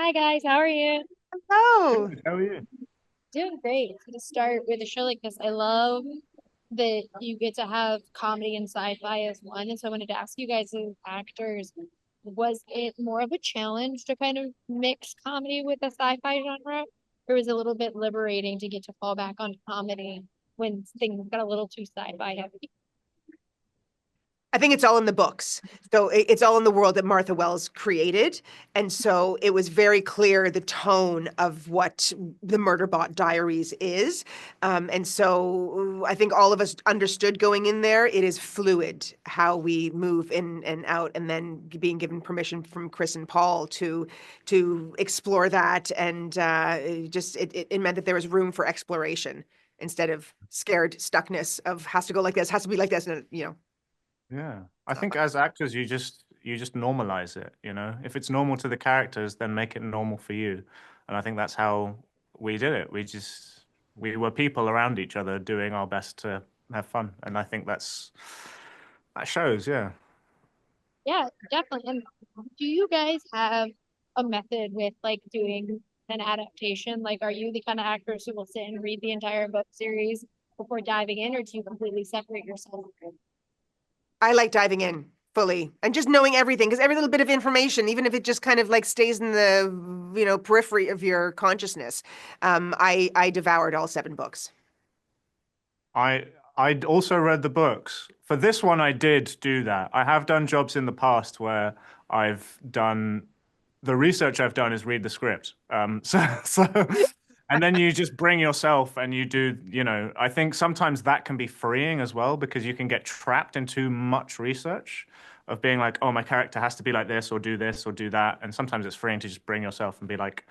Hi guys, how are you? Oh, Good. How are you? Doing great. To start with a show like this, I love that you get to have comedy and sci-fi as one. And so I wanted to ask you guys as actors, was it more of a challenge to kind of mix comedy with the sci-fi genre? Or was it a little bit liberating to get to fall back on comedy when things got a little too sci-fi heavy? I think it's all in the books. So it's all in the world that Martha Wells created. And so it was very clear the tone of what the Murderbot Diaries is. And so I think all of us understood going in there, it is fluid how we move in and out, and then being given permission from Chris and Paul to explore that. And it meant that there was room for exploration instead of scared stuckness of has to go like this, has to be like this, and. Yeah. I So. think as actors you just normalize it, you know? If it's normal to the characters, then make it normal for you. And I think that's how we did it. We were people around each other doing our best to have fun. And I think that shows, yeah. Yeah, definitely. And do you guys have a method with like doing an adaptation? Like, are you the kind of actors who will sit and read the entire book series before diving in, or do you completely separate yourself? I like diving in fully and just knowing everything because every little bit of information, even if it just kind of like stays in the periphery of your consciousness. I devoured all 7 books. I'd also read the books. For this one, I did do that. I have done jobs in the past where I've done the research I've done is read the script. And then you just bring yourself and you do, I think sometimes that can be freeing as well because you can get trapped in too much research of being like, oh, my character has to be like this or do that. And sometimes it's freeing to just bring yourself and be like,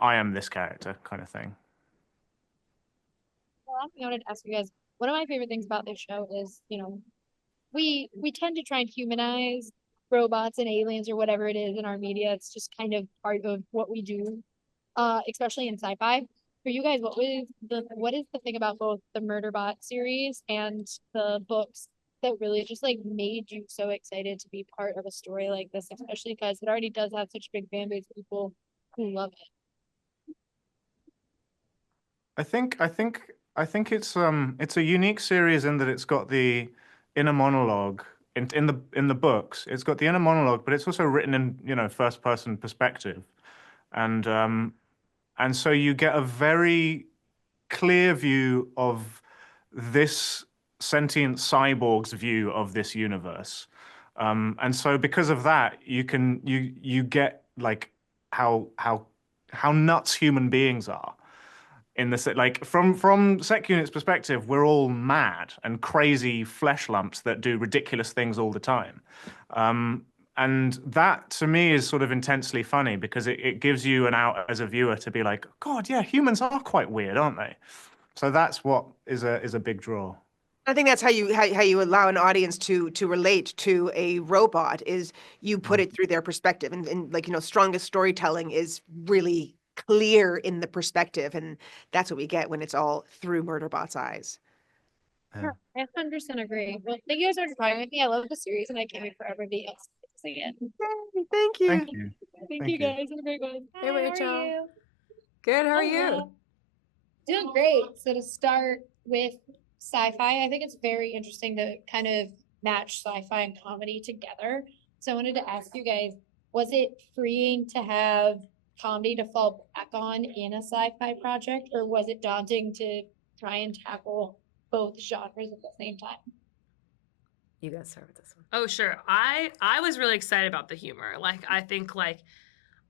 I am this character kind of thing. Well, I wanted to ask you guys. One of my favorite things about this show is, we tend to try and humanize robots and aliens or whatever it is in our media. It's just kind of part of what we do, especially in sci-fi. For you guys, what is the thing about both the Murderbot series and the books that really just like made you so excited to be part of a story like this, especially because it already does have such a big fan base of people who love it. I think I think I think it's a unique series in that it's got the inner monologue in the books. It's got the inner monologue, but it's also written in, first person perspective. And and so you get a very clear view of this sentient cyborg's view of this universe. And so because of that, you get like how nuts human beings are in the like from Sec Unit's perspective, we're all mad and crazy flesh lumps that do ridiculous things all the time. And that to me is sort of intensely funny because it gives you an out as a viewer to be like, God, yeah, humans are quite weird, aren't they? So that's what is a big draw. I think that's how you allow an audience to relate to a robot is you put Mm. it through their perspective, and like strongest storytelling is really clear in the perspective, and that's what we get when it's all through Murderbot's eyes. Yeah. Sure, I 100% agree. Well, thank you guys so much for talking with me. I love the series and I can't wait for everybody else to see it again. Yay, thank Thank you. you. Thank you Thank you. guys. Have a great one. Hey, Hi, how are Rachel. you? Good. How are you? Hello. Doing great. So to start with sci-fi, I think it's very interesting to kind of match sci-fi and comedy together. So I wanted to ask you guys, was it freeing to have comedy to fall back on in a sci-fi project, or was it daunting to try and tackle both genres at the same time? You guys start with this one. Oh, sure. I was really excited about the humor. Like I think like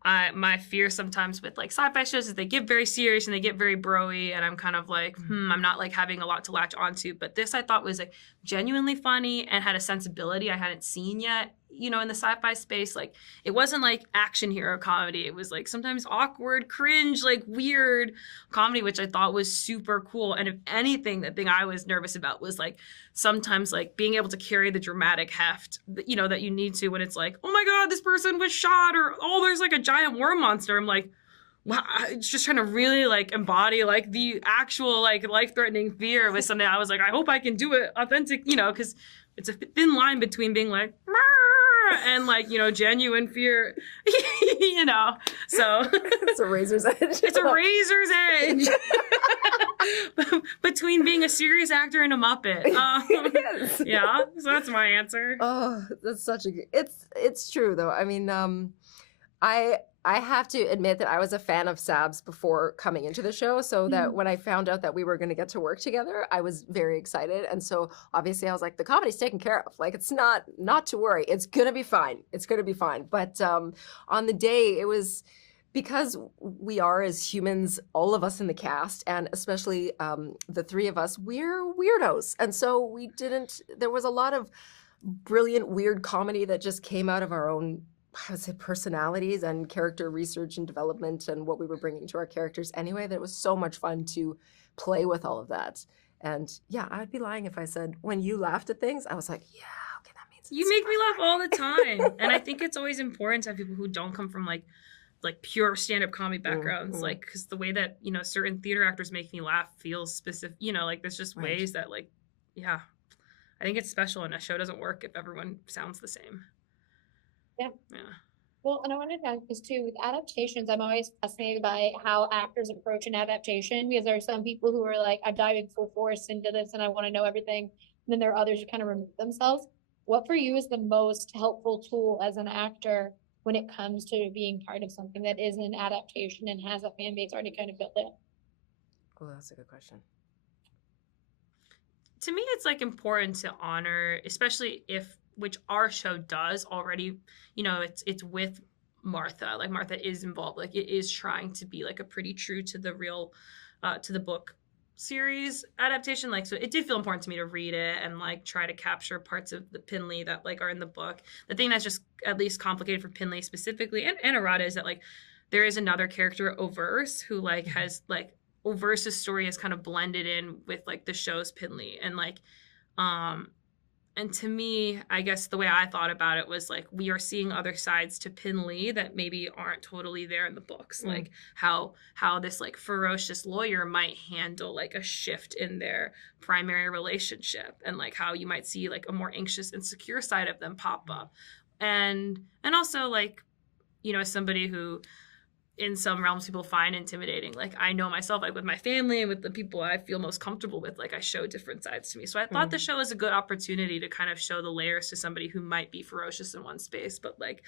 my fear sometimes with like sci-fi shows is they get very serious and they get very broy and I'm kind of like, I'm not like having a lot to latch onto. But this I thought was like genuinely funny and had a sensibility I hadn't seen yet, in the sci-fi space. Like it wasn't like action hero comedy. It was like sometimes awkward, cringe, like weird comedy, which I thought was super cool. And if anything, the thing I was nervous about was like sometimes like being able to carry the dramatic heft, that you need to when it's like, oh my God, this person was shot, or oh, there's like a giant worm monster. I'm like, wow, it's just trying to really like embody like the actual like life-threatening fear was something I was like, I hope I can do it authentic, because it's a thin line between being like and like, you know, genuine fear, you know, so It's a razor's edge. it's a razor's edge between being a serious actor and a Muppet. Yes. Yeah, so that's my answer. Oh, that's such a good. It's true though. I mean, I have to admit that I was a fan of Sab's before coming into the show, so that when I found out that we were going to get to work together, I was very excited. And so obviously I was like, the comedy's taken care of. Like, it's not to worry. It's going to be fine. It's going to be fine. But on the day, it was because we are, as humans, all of us in the cast, and especially the three of us, we're weirdos. And so there was a lot of brilliant, weird comedy that just came out of our own, I would say, personalities and character research and development and what we were bringing to our characters anyway, that it was so much fun to play with all of that. And yeah, I'd be lying if I said when you laughed at things, I was like, yeah, okay, that means You make me laugh all the time. And I think it's always important to have people who don't come from like pure stand-up comedy backgrounds, like, because the way that, you know, certain theater actors make me laugh feels specific, you know, like there's just ways that, like, yeah, I think it's special, and a show doesn't work if everyone sounds the same. Yeah. Yeah. Well, and I wanted to ask this too, with adaptations, I'm always fascinated by how actors approach an adaptation, because there are some people who are like, I'm diving full force into this and I want to know everything. And then there are others who kind of remove themselves. What for you is the most helpful tool as an actor when it comes to being part of something that is an adaptation and has a fan base already kind of built in? Oh, that's a good question. To me, it's like important to honor, especially which our show does already, you know, it's with Martha. Like, Martha is involved. Like, it is trying to be like a pretty true to the real, to the book series adaptation. Like, so it did feel important to me to read it and like try to capture parts of the Pinley that like are in the book. The thing that's just at least complicated for Pinley specifically and Arata is that like there is another character, Overse, who like has like Overse's story is kind of blended in with like the show's Pinley, and like and to me, I guess the way I thought about it was like we are seeing other sides to Pinley that maybe aren't totally there in the books, like how this like ferocious lawyer might handle like a shift in their primary relationship, and like how you might see like a more anxious, insecure side of them pop up, and also like, you know, as somebody who in some realms people find intimidating, like I know myself, like with my family and with the people I feel most comfortable with, like I show different sides to me. So I thought the show was a good opportunity to kind of show the layers to somebody who might be ferocious in one space, but like,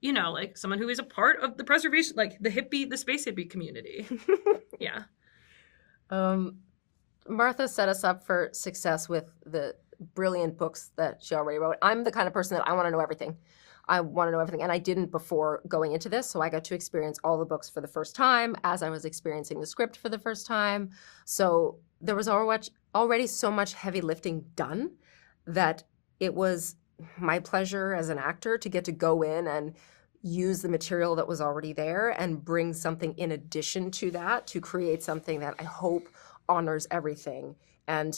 you know, like someone who is a part of the preservation, like the space hippie community. Yeah. Martha set us up for success with the brilliant books that she already wrote. I'm the kind of person that I want to know everything. I want to know everything, and I didn't before going into this, so I got to experience all the books for the first time as I was experiencing the script for the first time. So there was already so much heavy lifting done that it was my pleasure as an actor to get to go in and use the material that was already there and bring something in addition to that to create something that I hope honors everything. And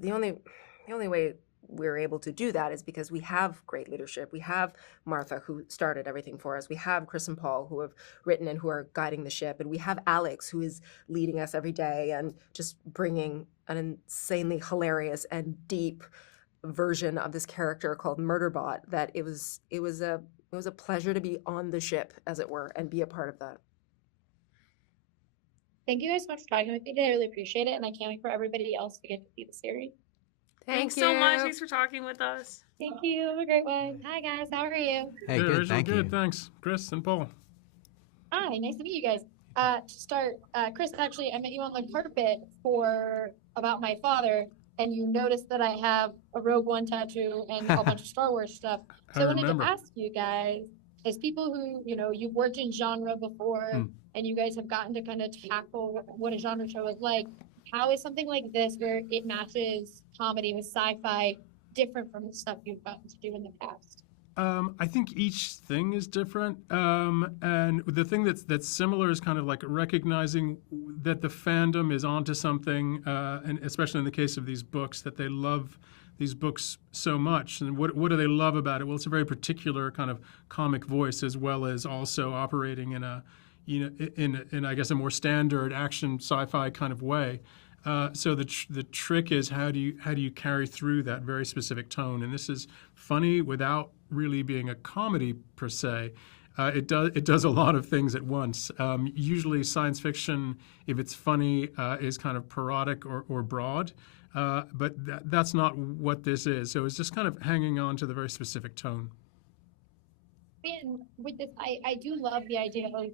the only way we're able to do that is because we have great leadership. We have Martha, who started everything for us. We have Chris and Paul, who have written and who are guiding the ship. And we have Alex, who is leading us every day and just bringing an insanely hilarious and deep version of this character called Murderbot, that it was a pleasure to be on the ship, as it were, and be a part of that. Thank you guys so much for talking with me today. I really appreciate it, and I can't wait for everybody else to get to see the series. Thanks so much. Thanks for talking with us. Thank you. Have a great one. Hi, guys. How are you? Hey, Good, good, Rachel, thank you. good, thanks. Chris and Paul. Hi, nice to meet you guys. To start, Chris, actually, I met you on the carpet for About My Father, and you noticed that I have a Rogue One tattoo and a bunch of Star Wars stuff. So I wanted remember. to ask you guys, as people who, you know, you've worked in genre before, and you guys have gotten to kind of tackle what a genre show is like, how is something like this, where it matches comedy with sci-fi, different from the stuff you've gotten to do in the past? I think each thing is different, and the thing that's similar is kind of like recognizing that the fandom is onto something, and especially in the case of these books, that they love these books so much. And what do they love about it? Well, it's a very particular kind of comic voice, as well as also operating in a, you know, in I guess a more standard action sci-fi kind of way. So the trick is how do you carry through that very specific tone? And this is funny without really being a comedy per se. It does a lot of things at once. Usually science fiction, if it's funny, is kind of parodic or broad, but that's not what this is. So it's just kind of hanging on to the very specific tone. And with this, I do love the idea of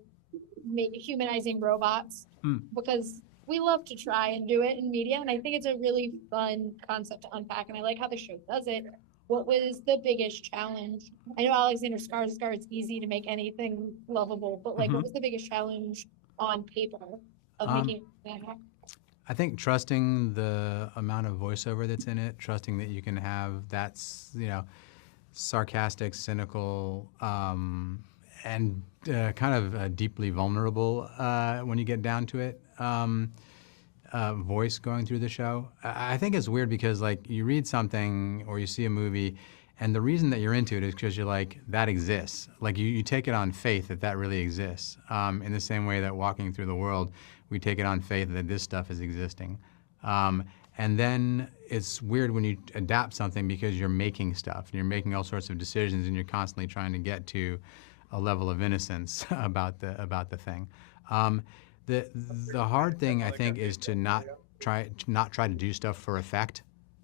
humanizing robots because we love to try and do it in media, and I think it's a really fun concept to unpack, and I like how the show does it. What was the biggest challenge? I know Alexander Skarsgård, it's easy to make anything lovable, but like, what was the biggest challenge on paper of making that happen? I think trusting the amount of voiceover that's in it, trusting that you can have that's, sarcastic, cynical, and kind of deeply vulnerable when you get down to it. Voice going through the show. I think it's weird because like you read something or you see a movie and the reason that you're into it is because you're like, that exists. Like you take it on faith that really exists. In the same way that walking through the world, we take it on faith that this stuff is existing. And then it's weird when you adapt something because you're making stuff and you're making all sorts of decisions and you're constantly trying to get to a level of innocence about the thing. The hard thing I think is to not try to do stuff for effect,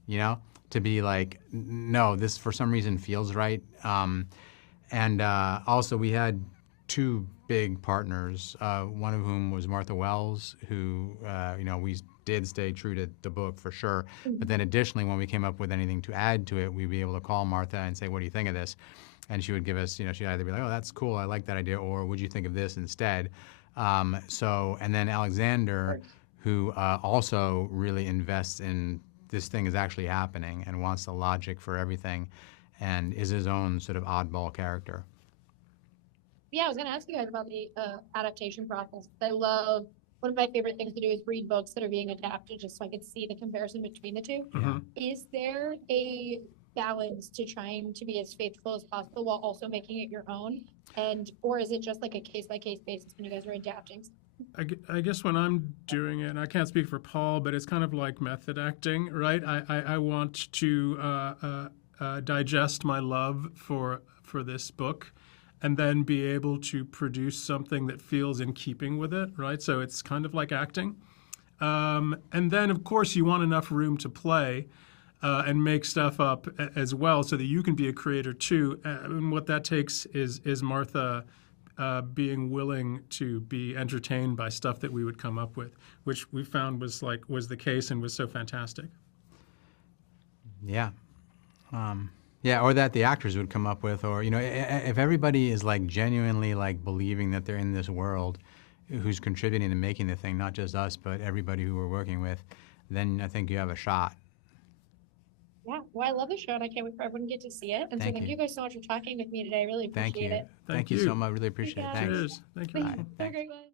to be like, no, this for some reason feels right. And also we had two big partners, one of whom was Martha Wells, who we did stay true to the book for sure. But then additionally, when we came up with anything to add to it, we'd be able to call Martha and say, what do you think of this? And she would give us, she'd either be like, oh, that's cool, I like that idea, or would you think of this instead? And then Alexander, who also really invests in this thing is actually happening and wants the logic for everything and is his own sort of oddball character. Yeah, I was going to ask you guys about the adaptation process. One of my favorite things to do is read books that are being adapted just so I could see the comparison between the two. Is there a balance to trying to be as faithful as possible while also making it your own? Or is it just like a case-by-case basis when you guys are adapting? I guess when I'm doing it, and I can't speak for Paul, but it's kind of like method acting, right? I want to digest my love for this book and then be able to produce something that feels in keeping with it, right? So it's kind of like acting. And then, of course, you want enough room to play and make stuff up as well so that you can be a creator too. And what that takes is Martha being willing to be entertained by stuff that we would come up with, which we found was the case and was so fantastic. Yeah. Yeah, or that the actors would come up with, or, if everybody is like genuinely like believing that they're in this world who's contributing to making the thing, not just us, but everybody who we're working with, then I think you have a shot. Yeah, well, I love the show and I can't wait for everyone to get to see it. And thank you guys so much for talking with me today. I really appreciate it. Thank you so much. Really appreciate it. Thanks. Cheers. Thank you. Bye. Have a great one.